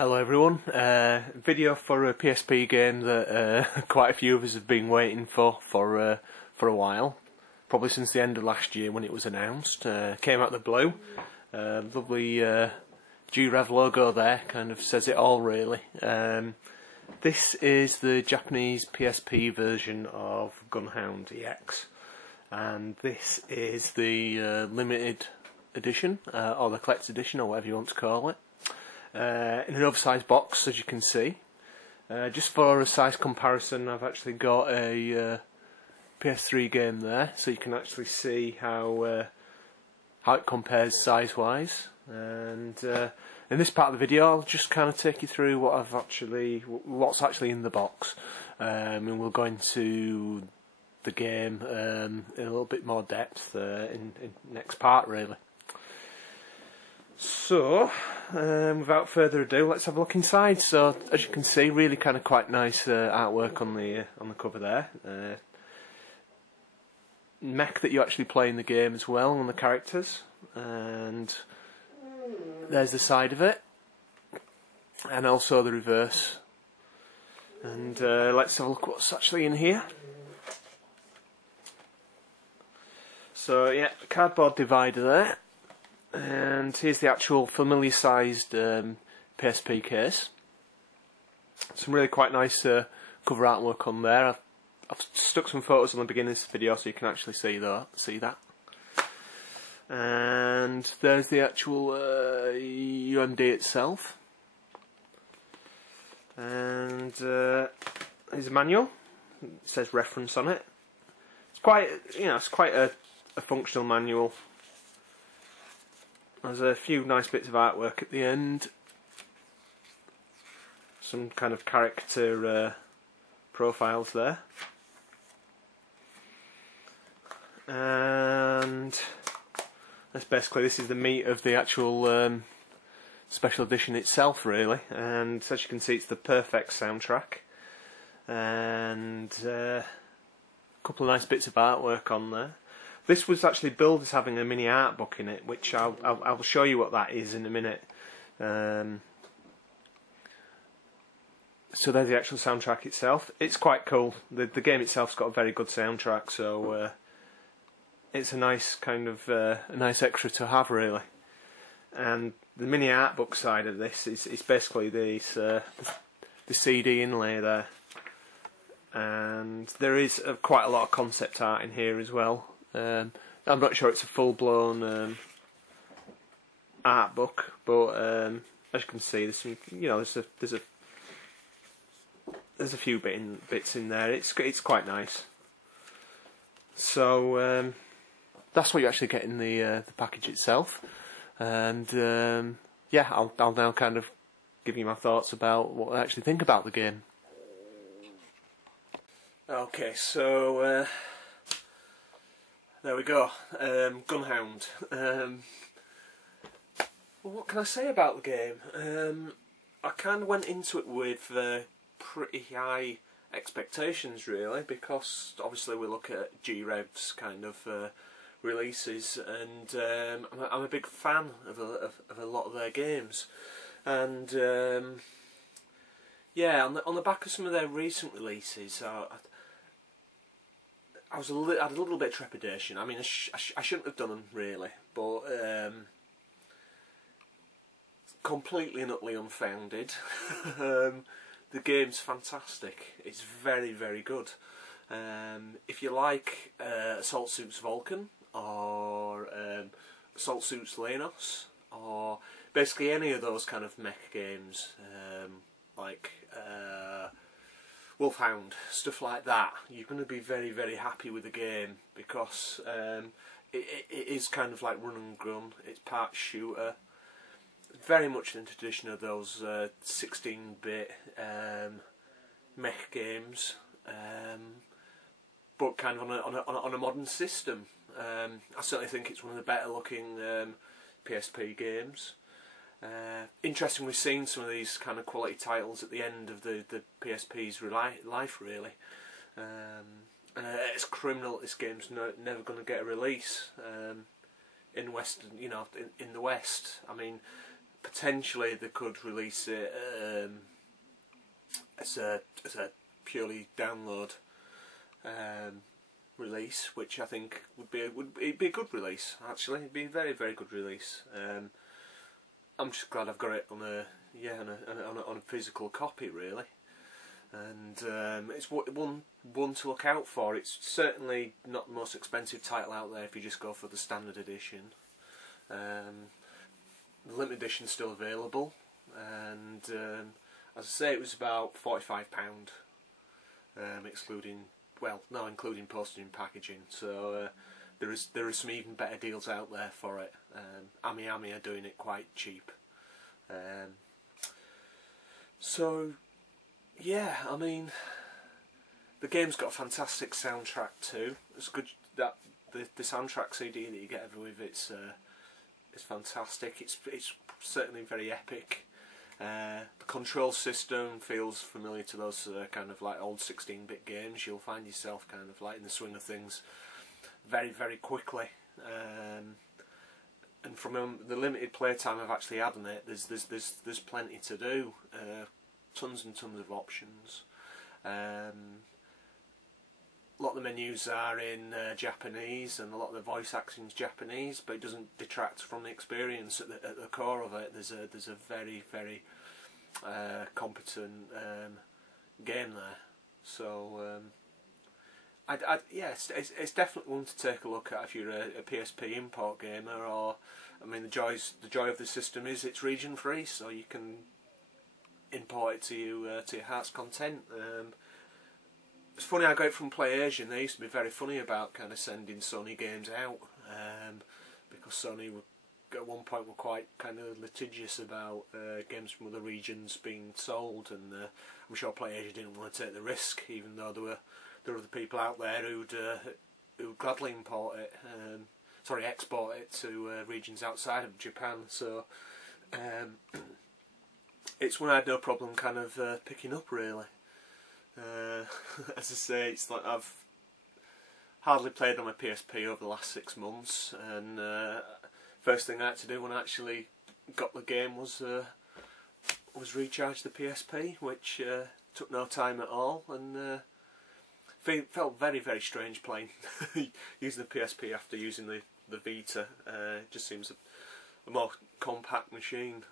Hello everyone, video for a PSP game that quite a few of us have been waiting for a while, probably since the end of last year when it was announced. Came out of the blue, lovely g.rev logo there, kind of says it all really. This is the Japanese PSP version of Gunhound EX, and this is the limited edition, or the collector's edition, or whatever you want to call it. In an oversized box, as you can see. Just for a size comparison, I've actually got a PS3 game there, so you can actually see how it compares size-wise. And in this part of the video, I'll just kind of take you through what's actually in the box, and we'll go into the game in a little bit more depth in next part, really. So, without further ado, let's have a look inside. So, as you can see, really kind of quite nice artwork on the cover there. Mech that you actually play in the game as well on the characters, and there's the side of it, and also the reverse. And let's have a look what's actually in here. So yeah, cardboard divider there. And here's the actual familiar sized Psp Case. Some really quite nice cover artwork on there. I've stuck some photos on the beginning of this video so you can actually see that. And there's the actual UMD itself. And here's a manual. It says reference on it. It's quite, it's quite a functional manual. There's a few nice bits of artwork at the end, some kind of character profiles there, and this is the meat of the actual special edition itself, really. And as you can see, it's the perfect soundtrack, and a couple of nice bits of artwork on there. This was actually billed as having a mini art book in it, which I'll show you what that is in a minute. So there's the actual soundtrack itself. It's quite cool. The game itself's got a very good soundtrack, so it's a nice kind of a nice extra to have, really. And the mini art book side of this is basically the CD inlay there, and there is quite a lot of concept art in here as well. I'm not sure it's a full-blown art book, but as you can see, there's some, there's a few bits in there. It's quite nice. So that's what you actually get in the package itself, and yeah, I'll now kind of give you my thoughts about what I actually think about the game. Okay, so there we go, Gunhound. Well, what can I say about the game? I kind of went into it with pretty high expectations, really, because obviously we look at g.rev's kind of releases, and I'm a big fan of a lot of their games, and yeah, on the back of some of their recent releases, I had a little bit of trepidation. I mean, I shouldn't have done them, really, but completely and utterly unfounded. The game's fantastic. It's very, very good. If you like Assault Suits Vulcan, or Assault Suits Lenos, or basically any of those kind of mech games, like Wolfhound, stuff like that, you're going to be very, very happy with the game, because it is kind of like run and gun. It's part shooter, very much in the tradition of those 16-bit mech games, but kind of on a modern system. I certainly think it's one of the better looking PSP games. Interesting, we've seen some of these kind of quality titles at the end of the PSP's life, really. It's criminal this game's never going to get a release in Western, in the West. I mean, potentially they could release it as a purely download release, which I think would be a good release. Actually, it'd be a very good release. I'm just glad I've got it on a physical copy, really. And it's one to look out for. It's certainly not the most expensive title out there if you just go for the standard edition. The limited edition's still available, and as I say, it was about £45, including postage and packaging. So there is some even better deals out there for it. Ami are doing it quite cheap. So yeah, I mean, the game's got a fantastic soundtrack too. It's good that the soundtrack CD that you get every with it's fantastic. It's certainly very epic. The control system feels familiar to those kind of like old 16-bit games. You'll find yourself kind of like in the swing of things very quickly. And from the limited playtime I've actually had on it, there's plenty to do. Tons and tons of options. A lot of the menus are in Japanese, and a lot of the voice acting's Japanese, but it doesn't detract from the experience. At the core of it, there's a very competent game there. So it's definitely one to take a look at if you're a PSP import gamer. Or, I mean, the joy of the system is it's region free, so you can import it to your heart's content. It's funny, I got it from PlayAsia, and they used to be very funny about kind of sending Sony games out, because Sony at one point were quite kind of litigious about games from other regions being sold, and I'm sure PlayAsia didn't want to take the risk, even though there were other people out there who'd gladly export it to regions outside of Japan. So it's one I had no problem kind of picking up, really. As I say, it's like I've hardly played on my PSP over the last 6 months, and first thing I had to do when I actually got the game was recharge the PSP, which took no time at all, and felt very strange playing using the PSP after using the Vita. It just seems a more compact machine.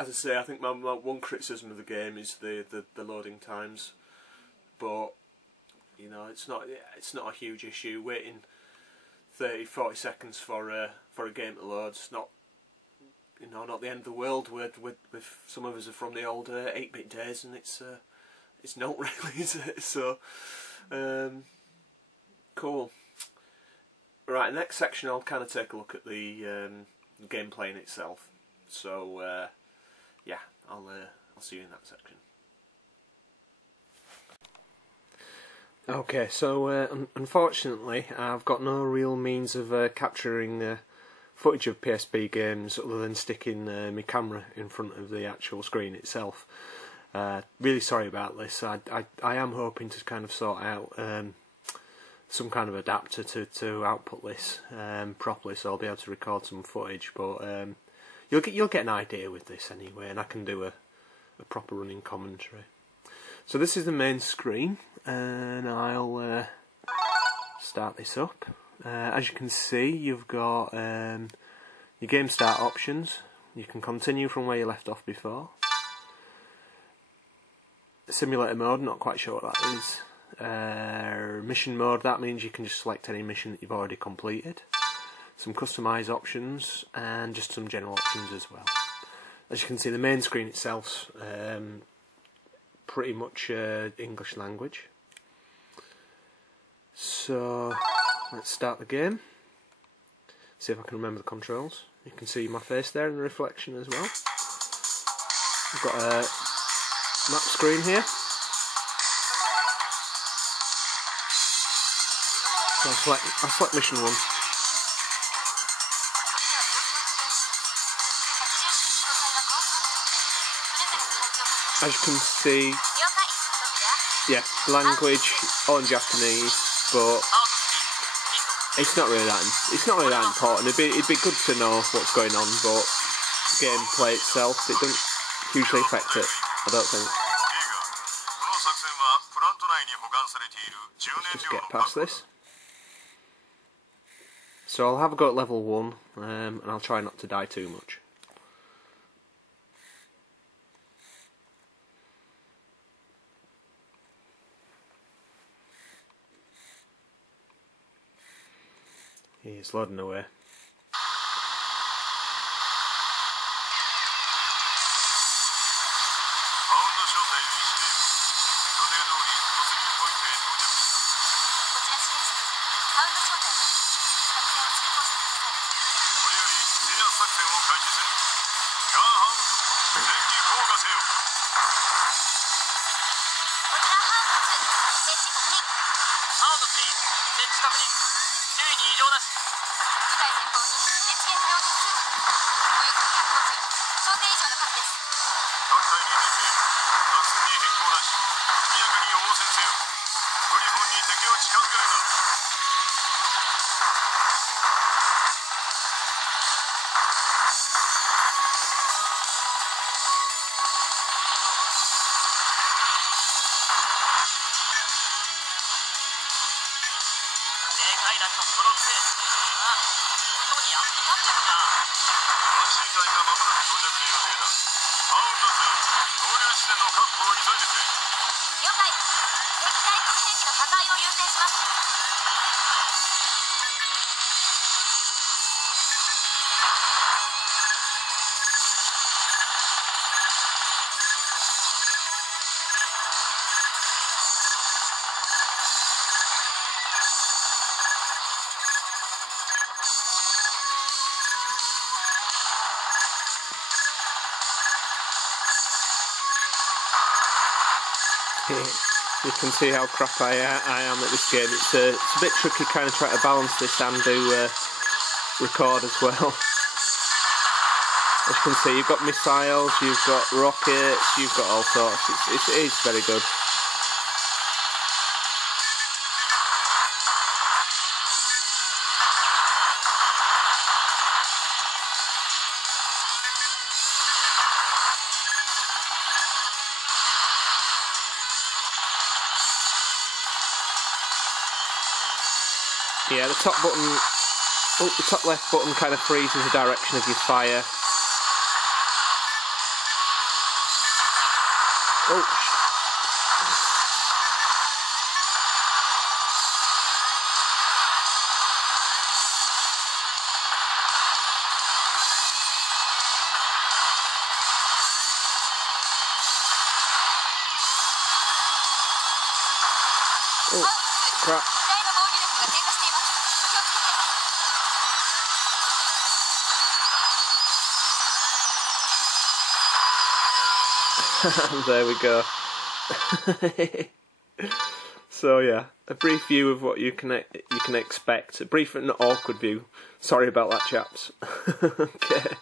As I say, I think my one criticism of the game is the loading times, but you know, it's not a huge issue. Waiting 30-40 seconds for a game to load, it's not the end of the world. With some of us are from the old 8-bit days, and it's not really, is it? So cool. Right, next section I'll kind of take a look at the gameplay in itself. So yeah, I'll see you in that section. Okay, so unfortunately I've got no real means of capturing footage of PSP games other than sticking my camera in front of the actual screen itself. Really sorry about this. I am hoping to kind of sort out some kind of adapter to output this properly, so I'll be able to record some footage, but you'll get an idea with this anyway, and I can do a proper running commentary. So this is the main screen, and I'll start this up. As you can see, you've got your game start options. You can continue from where you left off before. Simulator mode, not quite sure what that is. Mission mode, that means you can just select any mission that you've already completed. Some customise options, and just some general options as well. As you can see, the main screen itself's pretty much English language. So let's start the game. See if I can remember the controls. You can see my face there in the reflection as well. We've got a map screen here. So I'll select mission 1. As you can see, yeah, language all in Japanese, but it's not really that important. It'd be good to know what's going on, but gameplay itself, it doesn't hugely affect it, I don't think. Let's just get past this. So I'll have a go at level 1, and I'll try not to die too much. He's loading away. You can see how crap I am at this game. It's a bit tricky kind of trying to balance this and do record as well. As you can see, you've got missiles, you've got rockets, you've got all sorts. It is very good. Yeah, the top button, the top left button kind of freezes the direction of your fire. Oh, oh, crap. There we go. So yeah, a brief view of what you can expect. A brief and awkward view. Sorry about that, chaps. Okay.